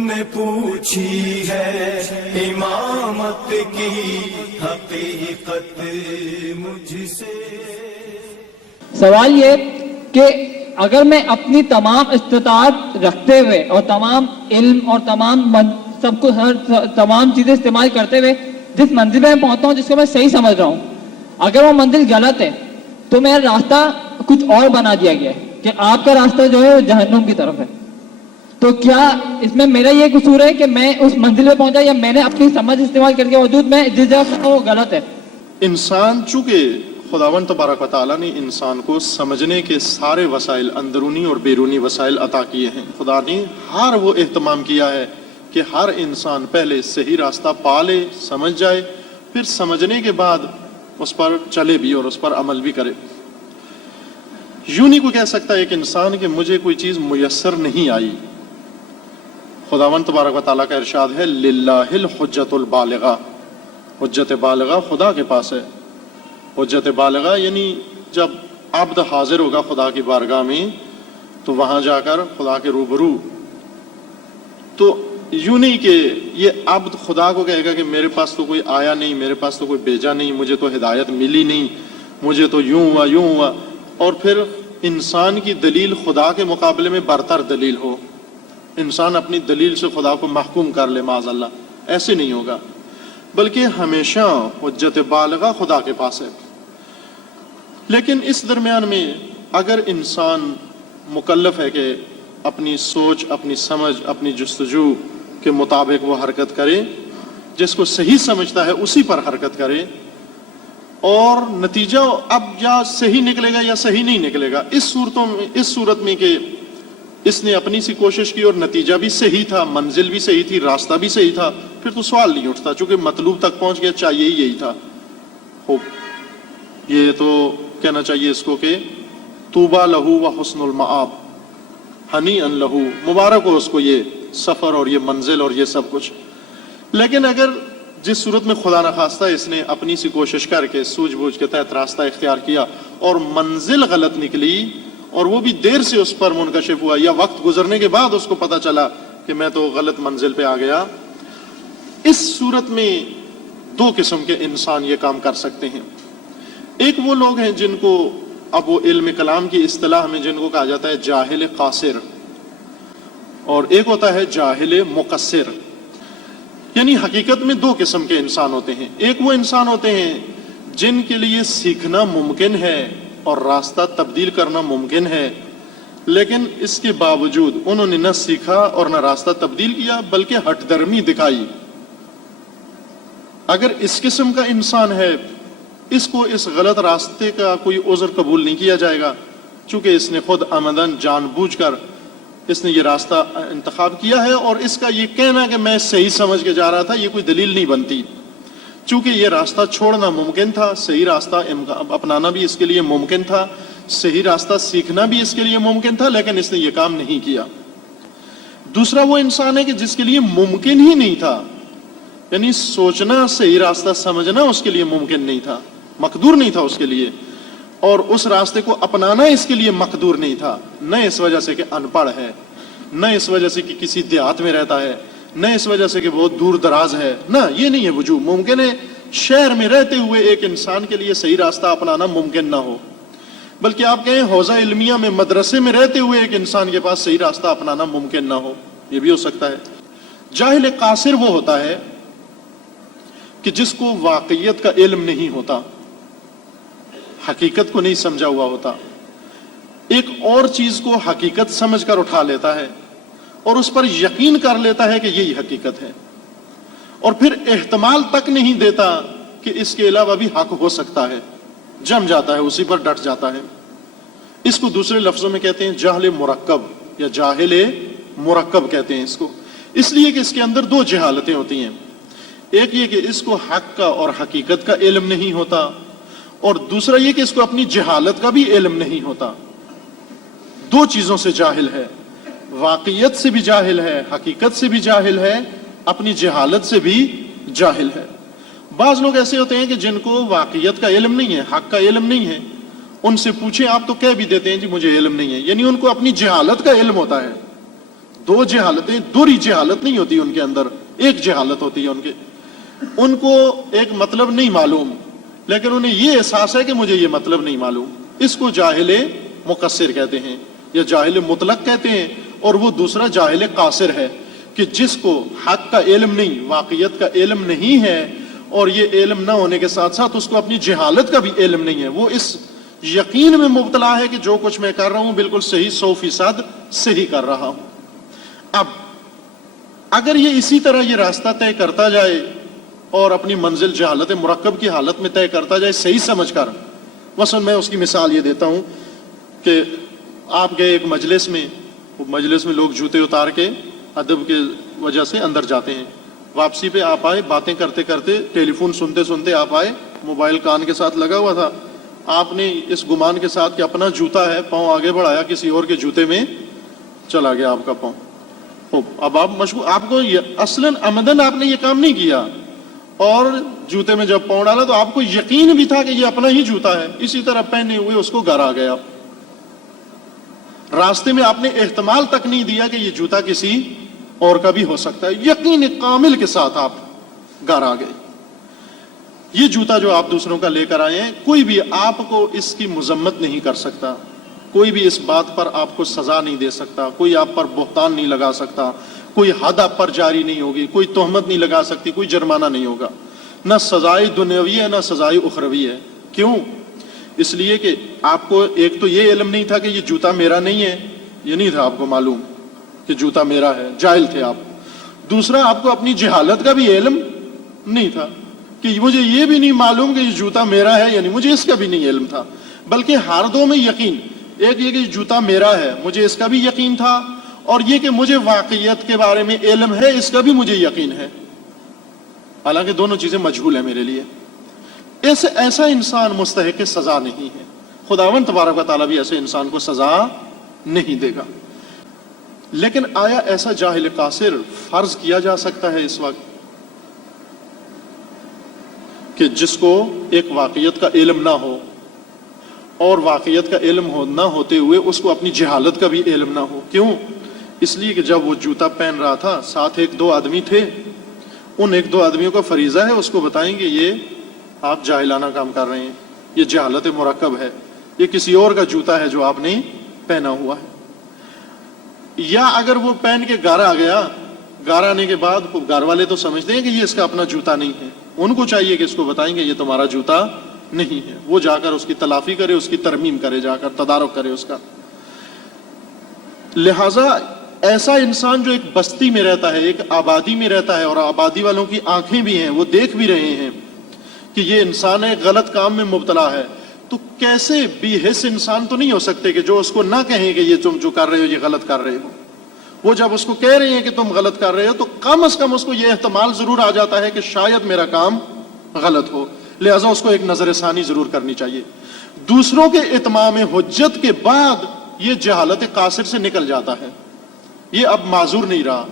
نے پوچھی ہے امامت کی حقیقت مجھ سے. سوال یہ کہ اگر میں اپنی تمام استطاعت رکھتے ہوئے اور تمام علم اور تمام چیزیں استعمال کرتے ہوئے جس منزل میں پہنچتا ہوں جس کو میں صحیح سمجھ رہا ہوں، اگر وہ منزل غلط ہے تو میرا راستہ کچھ اور بنا دیا گیا ہے کہ آپ کا راستہ جو ہے وہ جہنم کی طرف ہے، تو کیا اس میں میرا یہ قصور ہے کہ میں اس منزل پہ پہنچا یا میں نے اپنی سمجھ استعمال کر کے باوجود میں جس جگہ پہ وہ غلط ہے؟ انسان چونکہ خداوند تبارک و تعالیٰ نے انسان کو سمجھنے کے سارے وسائل، اندرونی اور بیرونی وسائل عطا کیے ہیں. خدا نے ہر وہ اہتمام کیا ہے کہ ہر انسان پہلے صحیح راستہ پا لے، سمجھ جائے، پھر سمجھنے کے بعد اس پر چلے بھی اور اس پر عمل بھی کرے. یوں نہیں کوئی کہہ سکتا ایک انسان کہ مجھے کوئی چیز میسر نہیں آئی. خداوند تبارک و تعالیٰ کا ارشاد ہے للہ الحجۃ البالغہ، حجت بالغہ خدا کے پاس ہے. حجت بالغہ یعنی جب عبد حاضر ہوگا خدا کی بارگاہ میں تو وہاں جا کر خدا کے روبرو، تو یوں نہیں کہ یہ عبد خدا کو کہے گا کہ میرے پاس تو کوئی آیا نہیں، میرے پاس تو کوئی بھیجا نہیں، مجھے تو ہدایت ملی نہیں، مجھے تو یوں ہوا، اور پھر انسان کی دلیل خدا کے مقابلے میں برتر دلیل ہو، انسان اپنی دلیل سے خدا کو محکوم کر لے معاذ اللہ. ایسے نہیں ہوگا، بلکہ ہمیشہ حجت بالغہ خدا کے پاس ہے. لیکن اس درمیان میں اگر انسان مکلف ہے کہ اپنی سوچ، اپنی سمجھ، اپنی جستجو کے مطابق وہ حرکت کرے، جس کو صحیح سمجھتا ہے اسی پر حرکت کرے، اور نتیجہ اب یا صحیح نکلے گا یا صحیح نہیں نکلے گا. اس صورت میں کہ اس نے اپنی سی کوشش کی اور نتیجہ بھی صحیح تھا، منزل بھی صحیح تھی، راستہ بھی صحیح تھا، پھر تو سوال نہیں اٹھتا، چونکہ مطلوب تک پہنچ گیا، چاہیے ہی یہی تھا. یہ تو کہنا چاہیے اس کو کہ طوبیٰ لہو و حسن المآب، ہنی ان لہو، مبارک ہو اس کو یہ سفر اور یہ منزل اور یہ سب کچھ. لیکن اگر جس صورت میں خدا نخواستہ اس نے اپنی سی کوشش کر کے سوجھ بوجھ کے تحت راستہ اختیار کیا اور منزل غلط نکلی اور وہ بھی دیر سے اس پر منکشف ہوا یا وقت گزرنے کے بعد اس کو پتہ چلا کہ میں تو غلط منزل پہ آ گیا، اس صورت میں دو قسم کے انسان یہ کام کر سکتے ہیں. ایک وہ لوگ ہیں جن کو اب وہ علم کلام کی اصطلاح میں جن کو کہا جاتا ہے جاہل قاصر، اور ایک ہوتا ہے جاہل مقصر. یعنی حقیقت میں دو قسم کے انسان ہوتے ہیں. ایک وہ انسان ہوتے ہیں جن کے لیے سیکھنا ممکن ہے اور راستہ تبدیل کرنا ممکن ہے، لیکن اس کے باوجود انہوں نے نہ سیکھا اور نہ راستہ تبدیل کیا بلکہ ہٹ درمی دکھائی. اگر اس قسم کا انسان ہے، اس کو اس غلط راستے کا کوئی عذر قبول نہیں کیا جائے گا، چونکہ اس نے خود عمدن جان بوجھ کر اس نے یہ راستہ انتخاب کیا ہے، اور اس کا یہ کہنا کہ میں صحیح سمجھ کے جا رہا تھا یہ کوئی دلیل نہیں بنتی. چونکہ یہ راستہ چھوڑنا ممکن تھا، صحیح راستہ اپنانا بھی اس کے لیے ممکن تھا، صحیح راستہ سیکھنا بھی اس کے لیے ممکن تھا، لیکن اس نے یہ کام نہیں کیا. دوسرا وہ انسان ہے کہ جس کے لیے ممکن ہی نہیں تھا، یعنی سوچنا، صحیح راستہ سمجھنا اس کے لیے ممکن نہیں تھا، مقدور نہیں تھا اس کے لیے، اور اس راستے کو اپنانا اس کے لیے مقدور نہیں تھا، نہ اس وجہ سے کہ ان پڑھ ہے، نہ اس وجہ سے کہ کسی دیہات میں رہتا ہے، نہ اس وجہ سے کہ بہت دور دراز ہے، نہ یہ نہیں ہے وجوہ. ممکن ہے شہر میں رہتے ہوئے ایک انسان کے لیے صحیح راستہ اپنانا ممکن نہ ہو، بلکہ آپ کہیں حوزہ علمیہ میں مدرسے میں رہتے ہوئے ایک انسان کے پاس صحیح راستہ اپنانا ممکن نہ ہو، یہ بھی ہو سکتا ہے. جاہل قاصر وہ ہوتا ہے کہ جس کو واقعیت کا علم نہیں ہوتا، حقیقت کو نہیں سمجھا ہوا ہوتا، ایک اور چیز کو حقیقت سمجھ کر اٹھا لیتا ہے اور اس پر یقین کر لیتا ہے کہ یہی حقیقت ہے، اور پھر احتمال تک نہیں دیتا کہ اس کے علاوہ بھی حق ہو سکتا ہے، جم جاتا ہے، اسی پر ڈٹ جاتا ہے. اس کو دوسرے لفظوں میں کہتے ہیں جہل مرکب یا جاہل مرکب کہتے ہیں اس کو، اس لیے کہ اس کے اندر دو جہالتیں ہوتی ہیں. ایک یہ کہ اس کو حق کا اور حقیقت کا علم نہیں ہوتا، اور دوسرا یہ کہ اس کو اپنی جہالت کا بھی علم نہیں ہوتا. دو چیزوں سے جاہل ہے، واقعیت سے بھی جاہل ہے، حقیقت سے بھی جاہل ہے، اپنی جہالت سے بھی جاہل ہے. بعض لوگ ایسے ہوتے ہیں کہ جن کو واقعیت کا علم نہیں ہے، حق کا علم نہیں ہے، ان سے پوچھیں آپ تو کہہ بھی دیتے ہیں جی مجھے علم نہیں ہے، یعنی ان کو اپنی جہالت کا علم ہوتا ہے. دو جہالتیں، دوہری جہالت نہیں ہوتی ان کے اندر، ایک جہالت ہوتی ہے ان کو ایک مطلب نہیں معلوم، لیکن انہیں یہ احساس ہے کہ مجھے یہ مطلب نہیں معلوم. اس کو جاہل مقصر کہتے ہیں یا جاہل مطلق کہتے ہیں. اور وہ دوسرا جاہل قاصر ہے کہ جس کو حق کا علم نہیں، واقعیت کا علم نہیں ہے، اور یہ علم نہ ہونے کے ساتھ ساتھ اس کو اپنی جہالت کا بھی علم نہیں ہے. وہ اس یقین میں مبتلا ہے کہ جو کچھ میں کر رہا ہوں بالکل صحیح، 100% صحیح کر رہا ہوں. اب اگر یہ اسی طرح یہ راستہ طے کرتا جائے اور اپنی منزل جہالت مرکب کی حالت میں طے کرتا جائے صحیح سمجھ کر، مثلا میں اس کی مثال یہ دیتا ہوں کہ آپ گئے ایک مجلس میں لوگ جوتے اتار کے ادب کے وجہ سے اندر جاتے ہیں. واپسی پہ آپ آئے، باتیں کرتے کرتے، ٹیلی فون سنتے سنتے آپ آئے، موبائل کان کے ساتھ لگا ہوا تھا. آپ نے اس گمان کے ساتھ کہ اپنا جوتا ہے، پاؤں آگے بڑھایا، کسی اور کے جوتے میں چلا گیا آپ کا پاؤں. اب آپ مشغول، آپ کو اصلاً عمدن آپ نے یہ کام نہیں کیا، اور جوتے میں جب پاؤں ڈالا تو آپ کو یقین بھی تھا کہ یہ اپنا ہی جوتا ہے، اسی طرح پہنے ہوئے اس کو گھر آ گیا. راستے میں آپ نے احتمال تک نہیں دیا کہ یہ جوتا کسی اور کا بھی ہو سکتا ہے، یقین کامل کے ساتھ آپ گھر آ گئے. یہ جوتا جو آپ دوسروں کا لے کر آئے ہیں، کوئی بھی آپ کو اس کی مذمت نہیں کر سکتا، کوئی بھی اس بات پر آپ کو سزا نہیں دے سکتا، کوئی آپ پر بہتان نہیں لگا سکتا، کوئی حد آپ پر جاری نہیں ہوگی، کوئی تہمت نہیں لگا سکتی، کوئی جرمانہ نہیں ہوگا. نہ سزائے دنیاوی ہے نہ سزائے اخروی ہے. کیوں؟ اس لیے کہ آپ کو ایک تو یہ علم نہیں تھا کہ یہ جوتا میرا نہیں ہے، یہ نہیں تھا آپ کو معلوم کہ جوتا میرا ہے، جاہل تھے آپ. دوسرا، آپ کو اپنی جہالت کا بھی علم نہیں تھا کہ مجھے یہ بھی نہیں معلوم کہ یہ جوتا میرا ہے، یعنی مجھے اس کا بھی نہیں علم تھا. بلکہ ہر دو میں یقین، ایک یہ کہ جوتا میرا ہے، مجھے اس کا بھی یقین تھا، اور یہ کہ مجھے واقعیت کے بارے میں علم ہے، اس کا بھی مجھے یقین ہے، حالانکہ دونوں چیزیں مجہول ہیں میرے لیے. ایسا انسان مستحق سزا نہیں ہے. خداوند تبارک و تعالیٰ بھی ایسے انسان کو سزا نہیں دے گا. لیکن آیا ایسا جاہل قاصر فرض کیا جا سکتا ہے اس وقت کہ جس کو ایک واقعیت کا علم نہ ہو، اور واقعیت کا علم نہ ہوتے ہوئے اس کو اپنی جہالت کا بھی علم نہ ہو؟ کیوں؟ اس لیے کہ جب وہ جوتا پہن رہا تھا، ساتھ ایک دو آدمی تھے، ان ایک دو آدمیوں کا فریضہ ہے اس کو بتائیں گے یہ آپ جاہلانہ کام کر رہے ہیں، یہ جہالت مرکب ہے، یہ کسی اور کا جوتا ہے جو آپ نے پہنا ہوا ہے. یا اگر وہ پہن کے گھر آ گیا، گھر آنے کے بعد گھر والے تو سمجھتے ہیں کہ یہ اس کا اپنا جوتا نہیں ہے، ان کو چاہیے کہ اس کو بتائیں گے یہ تمہارا جوتا نہیں ہے. وہ جا کر اس کی تلافی کرے، اس کی ترمیم کرے، جا کر تدارک کرے اس کا. لہذا ایسا انسان جو ایک بستی میں رہتا ہے، ایک آبادی میں رہتا ہے، اور آبادی والوں کی آنکھیں بھی ہیں، وہ دیکھ بھی رہے ہیں کہ یہ انسان ایک غلط کام میں مبتلا ہے، تو کیسے بے حس انسان تو نہیں ہو سکتے کہ جو اس کو نہ کہیں کہ یہ تم جو کر رہے ہو یہ غلط کر رہے ہو. وہ جب اس کو کہہ رہے ہیں کہ تم غلط کر رہے ہو، تو کم از کم اس کو یہ احتمال ضرور آ جاتا ہے کہ شاید میرا کام غلط ہو، لہذا اس کو ایک نظر ثانی ضرور کرنی چاہیے. دوسروں کے اتمام حجت کے بعد یہ جہالت قاصر سے نکل جاتا ہے، یہ اب معذور نہیں رہا.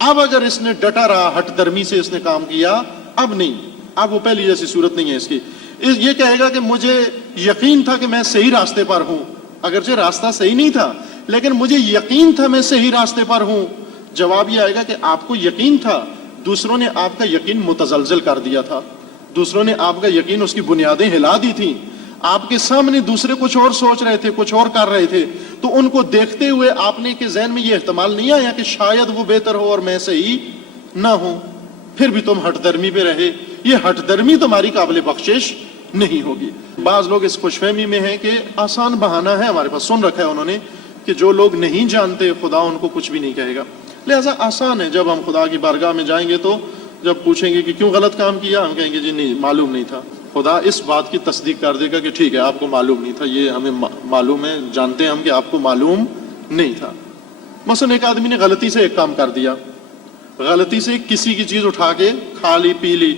اب اگر اس نے ڈٹا رہا، ہٹ درمی سے اس نے کام کیا، اب نہیں، اب وہ پہلی جیسی صورت نہیں ہے اس کی. یہ کہے گا کہ مجھے یقین تھا کہ میں صحیح راستے پر ہوں، اگرچہ راستہ صحیح نہیں تھا لیکن مجھے یقین تھا میں صحیح راستے پر ہوں. جواب یہ آئے گا کہ آپ کو یقین تھا، دوسروں نے آپ کا یقین متزلزل کر دیا تھا، دوسروں نے آپ کا یقین، اس کی بنیادیں ہلا دی تھیں. آپ کے سامنے دوسرے کچھ اور سوچ رہے تھے، کچھ اور کر رہے تھے، تو ان کو دیکھتے ہوئے آپ نے کے ذہن میں یہ احتمال نہیں آیا کہ شاید وہ بہتر ہو اور میں صحیح نہ ہوں، پھر بھی تم ہٹ درمی پہ رہے. یہ ہٹ درمی تمہاری قابل بخشش نہیں ہوگی. بعض لوگ اس خوش فہمی میں ہیں کہ آسان بہانہ ہے، ہمارے پاس سن رکھا ہے انہوں نے کہ جو لوگ نہیں جانتے خدا ان کو کچھ بھی نہیں کہے گا، لہذا آسان ہے. جب ہم خدا کی بارگاہ میں جائیں گے تو جب پوچھیں گے کہ کیوں غلط کام کیا، ہم کہیں گے جی نہیں معلوم نہیں تھا. خدا اس بات کی تصدیق کر دے گا کہ ٹھیک ہے آپ کو معلوم نہیں تھا، یہ ہمیں معلوم ہے، جانتے ہیں ہم کہ آپ کو معلوم نہیں تھا. مثلا ایک آدمی نے غلطی سے ایک کام کر دیا، غلطی سے کسی کی چیز اٹھا کے کھا لی، پی لی،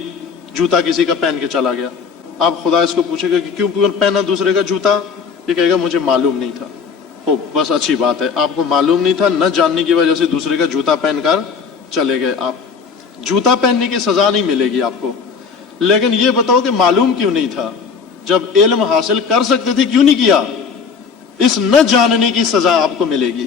جوتا کسی کا پہن کے چلا گیا. اب خدا اس کو پوچھے گا کہ کیوں پہنا دوسرے کا جوتا، یہ کہے گا مجھے معلوم نہیں تھا. بس اچھی بات ہے، آپ کو معلوم نہیں تھا، نہ جاننے کی وجہ سے دوسرے کا جوتا پہن کر چلے گئے. آپ جوتا پہننے کی سزا نہیں ملے گی آپ کو، لیکن یہ بتاؤ کہ معلوم کیوں نہیں تھا؟ جب علم حاصل کر سکتے تھے کیوں نہیں کیا؟ اس نہ جاننے کی سزا آپ کو ملے گی.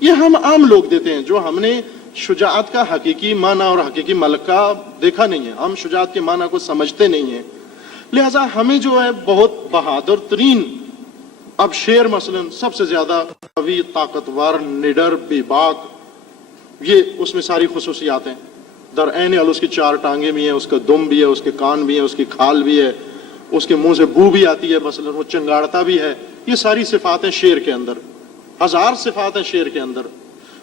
یہ ہم عام لوگ دیتے ہیں جو ہم نے شجاعت کا حقیقی معنی اور حقیقی ملکہ دیکھا نہیں ہے، ہم شجاعت کے معنی کو سمجھتے نہیں ہیں، لہذا ہمیں جو ہے بہت بہادر ترین، اب شیر مثلا سب سے زیادہ قوی، طاقتور، نڈر، بے باک، یہ اس میں ساری خصوصیات ہیں. در عین حال اس کی 4 ٹانگیں بھی ہیں، اس کا دم بھی ہے، اس کے کان بھی ہیں، اس کی کھال بھی ہے، اس کے منہ سے بو بھی آتی ہے، مثلا وہ چنگاڑتا بھی ہے. یہ ساری صفات ہیں شیر کے اندر، 1000 صفات ہیں شیر کے اندر.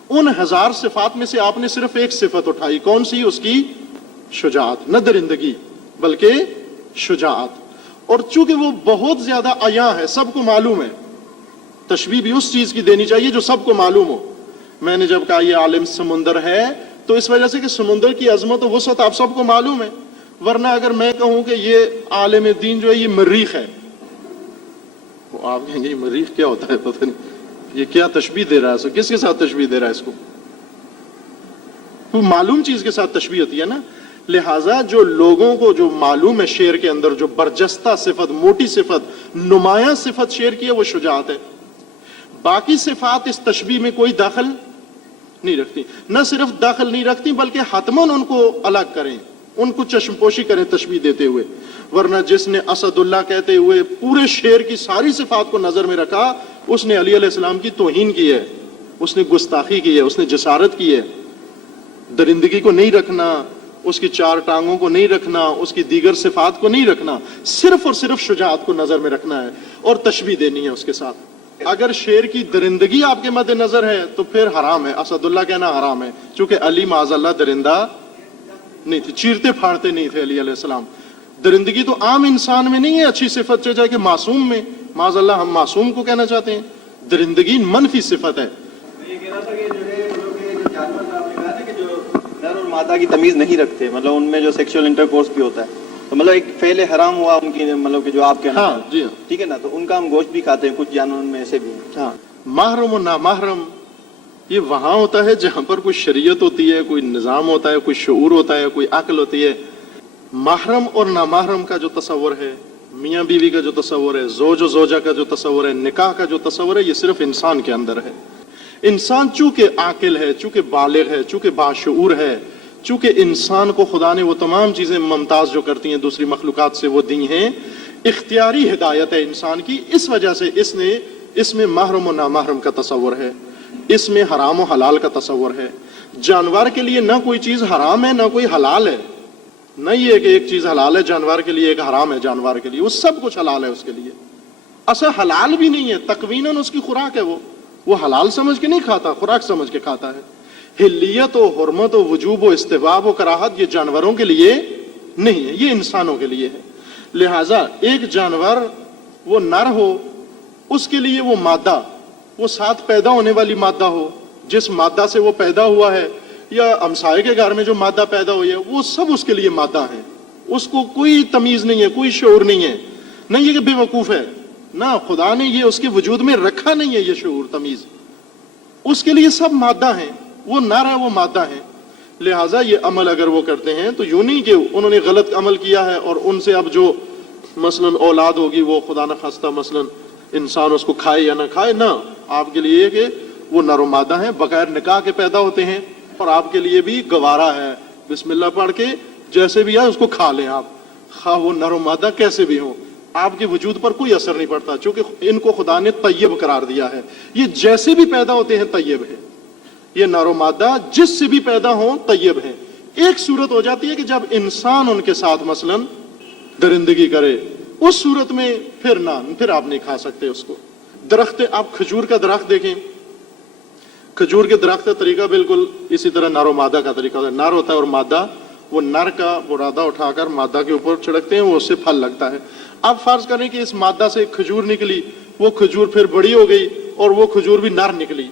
ان 1000 صفات میں سے آپ نے صرف ایک صفت اٹھائی، کون سی؟ اس کی شجاعت، نہ درندگی بلکہ شجاعت. اور چونکہ وہ بہت زیادہ عیاں ہے، سب کو معلوم ہے، تشبیہ بھی اس چیز کی دینی چاہیے جو سب کو معلوم ہو. میں نے جب کہا یہ عالم سمندر ہے تو اس وجہ سے کہ سمندر کی عظمت و وسعت آپ سب کو معلوم ہے، ورنہ اگر میں کہوں کہ یہ عالم دین جو ہے یہ مریخ ہے، تو آپ کہیں گے یہ مریخ کیا ہوتا ہے، پتہ نہیں یہ کیا تشبیہ دے رہا ہے، اس کو کس کے ساتھ تشبیہ دے رہا ہے، اس کو کوئی معلوم چیز کے ساتھ تشبیہ ہوتی ہے نا. لہٰذا جو لوگوں کو جو معلوم ہے شیر کے اندر جو برجستہ صفت، موٹی صفت، نمایاں صفت شیر کی ہے وہ شجاعت ہے. باقی صفات اس تشبیہ میں کوئی داخل نہیں رکھتی، نہ صرف داخل نہیں رکھتی بلکہ حتماً ان کو الگ کریں، ان کو چشم پوشی کریں تشبیہ دیتے ہوئے. ورنہ جس نے اسد اللہ کہتے ہوئے پورے شیر کی ساری صفات کو نظر میں رکھا، اس نے علی علیہ السلام کی توہین کی ہے، اس نے گستاخی کی ہے، اس نے جسارت کی ہے. درندگی کو نہیں رکھنا، اس کی 4 ٹانگوں کو نہیں رکھنا، اس کی دیگر صفات کو نہیں رکھنا، صرف اور صرف شجاعت کو نظر میں رکھنا ہے اور تشبیہ دینی ہے اس کے ساتھ. اگر شیر کی درندگی آپ کے مد نظر ہے تو پھر حرام ہے، اسد اللہ کہنا حرام ہے، چونکہ علی معاذ اللہ درندہ نہیں تھے، چیرتے پھاڑتے نہیں تھے علی علیہ السلام. درندگی تو عام انسان میں نہیں ہے اچھی صفت، جو جائے کہ معصوم میں، معاذ اللہ ہم معصوم کو کہنا چاہتے ہیں، درندگی منفی صفت ہے. یہ کہہ رہا تھا کہ جو ہے جو جانور آپ نے کہا تھا کہ جو نر اور مادہ کی تمیز نہیں رکھتے، مطلب ان میں جو سیکشل انٹرکورس بھی ہوتا ہے، تو مطلب ایک فعل حرام ہوا ان کی، مطلب کہ جو آپ کہنا ہاں جی ٹھیک ہے نا، تو ان کا ہم گوشت بھی کھاتے ہیں، کچھ جانوروں میں ایسے بھی ہیں. ہاں. محرم و نامحرم یہ وہاں ہوتا ہے جہاں پر کوئی شریعت ہوتی ہے، کوئی نظام ہوتا ہے، کوئی شعور ہوتا ہے، کوئی عقل ہوتی ہے. محرم اور نامحرم کا جو تصور ہے، میاں بیوی کا جو تصور ہے، زوج و زوجہ کا جو تصور ہے، نکاح کا جو تصور ہے، یہ صرف انسان کے اندر ہے. انسان چونکہ عاقل ہے، چونکہ بالغ ہے، چونکہ باشعور ہے، چونکہ انسان کو خدا نے وہ تمام چیزیں ممتاز جو کرتی ہیں دوسری مخلوقات سے وہ دی ہیں، اختیاری ہدایت ہے انسان کی، اس وجہ سے اس میں محرم و نامحرم کا تصور ہے، اس میں حرام و حلال کا تصور ہے. جانور کے لیے نہ کوئی چیز حرام ہے نہ کوئی حلال ہے، نہ یہ کہ ایک چیز حلال ہے جانور کے لیے، ایک حرام ہے جانور کے لیے، وہ سب کچھ حلال ہے اس کے لیے. اصل حلال بھی نہیں ہے، تقویناً اس کی خوراک ہے، وہ حلال سمجھ کے نہیں کھاتا، خوراک سمجھ کے کھاتا ہے. حلیت و حرمت و وجوب و استحباب و کراہت یہ جانوروں کے لیے نہیں ہے، یہ انسانوں کے لیے ہے. لہٰذا ایک جانور وہ نر ہو، اس کے لیے وہ مادہ، وہ ساتھ پیدا ہونے والی مادہ ہو، جس مادہ سے وہ پیدا ہوا ہے، یا ہمسائے کے گھر میں جو مادہ پیدا ہوئی ہے، وہ سب اس کے لیے مادہ ہیں. اس کو کوئی تمیز نہیں ہے، کوئی شعور نہیں ہے، نہ یہ کہ بے وقوف ہے، نہ خدا نے یہ اس کے وجود میں رکھا نہیں ہے یہ شعور تمیز. اس کے لیے سب مادہ ہیں، وہ نر ہے، وہ مادہ ہیں. لہٰذا یہ عمل اگر وہ کرتے ہیں تو یوں نہیں کہ انہوں نے غلط عمل کیا ہے اور ان سے اب جو مثلا اولاد ہوگی وہ خدا نہ خواستہ مثلا انسان اس کو کھائے یا نہ کھائے، نہ، آپ کے لیے کہ وہ نر و مادہ ہیں، بغیر نکاح کے پیدا ہوتے ہیں، اور آپ کے لیے بھی گوارا ہے بسم اللہ پڑھ کے جیسے بھی ہے اس کو کھا لیں آپ، خواہ وہ نر و مادہ کیسے بھی ہوں، آپ کے وجود پر کوئی اثر نہیں پڑتا، چونکہ ان کو خدا نے طیب قرار دیا ہے. یہ جیسے بھی پیدا ہوتے ہیں طیب ہے، یہ نر و مادہ جس سے بھی پیدا ہوں طیب ہیں. ایک صورت ہو جاتی ہے کہ جب انسان ان کے ساتھ مثلا درندگی کرے، اس صورت میں پھر آپ نہیں کھا سکتے اس کو. درخت، آپ کھجور کا درخت دیکھیں، کھجور کے درخت کا طریقہ بالکل اسی طرح نر و مادہ کا طریقہ ہوتا ہے. نر ہوتا ہے اور مادہ، وہ نر کا برادہ اٹھا کر مادہ کے اوپر چھڑکتے ہیں، وہ اس سے پھل لگتا ہے. آپ فرض کریں کہ اس مادہ سے کھجور نکلی، وہ کھجور پھر بڑی ہو گئی اور وہ کھجور بھی نر نکلی.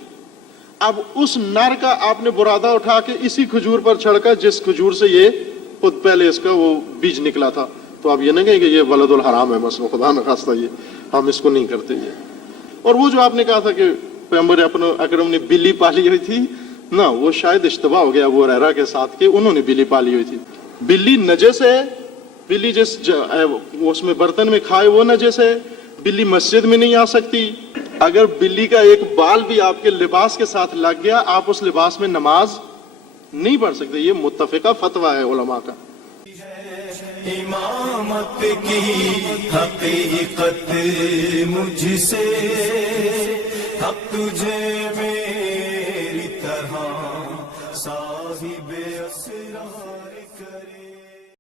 اب اس نر کا آپ نے برادہ اٹھا کے اسی کھجور پر چھڑکا جس کھجور سے یہ خود پہلے اس کا وہ بیج نکلا تھا، تو آپ یہ نہ کہیں کہ یہ ولد الحرام ہے، مثلا خدا نہ خواستہ یہ ہم اس کو نہیں کرتے. یہ اور وہ جو آپ نے کہا تھا کہ پیغمبر اکرم نے بلی پالی ہوئی تھی، نہ، وہ شاید اشتباہ ہو گیا ابو ہریرہ کے ساتھ کہ انہوں نے بلی پالی ہوئی تھی. بلی نجس ہے، بلی جس اس میں برتن میں کھائے وہ نجس ہے، بلی مسجد میں نہیں آ سکتی، اگر بلی کا ایک بال بھی آپ کے لباس کے ساتھ لگ گیا آپ اس لباس میں نماز نہیں پڑھ سکتے. یہ متفقہ فتویٰ ہے علماء کا. امامت کی حقیقت مجھ سے حق تجھے میری طرح صاحب اسرار کرے.